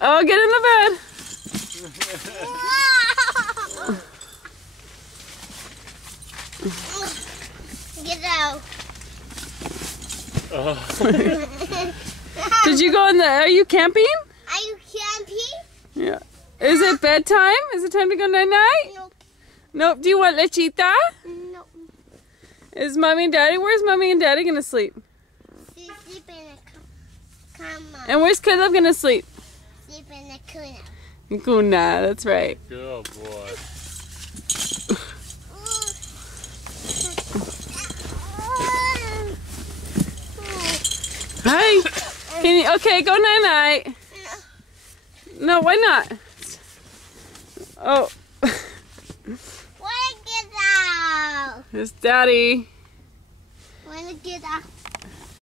Oh, get in the bed. Get out. Oh. Did you go in the? Are you camping? Are you camping? Yeah. Is it bedtime? Is it time to go night night? Nope. Nope. Do you want lechita? Nope. Is mommy and daddy? Where's mommy and daddy gonna sleep? Sleep in a cama. And where's Caleb gonna sleep? Sleep in a cuna. Kuna. That's right. Good boy. Hi. Can you? Okay, go night night. No, why not? Oh, Wanna get out? there's daddy. Wanna get out?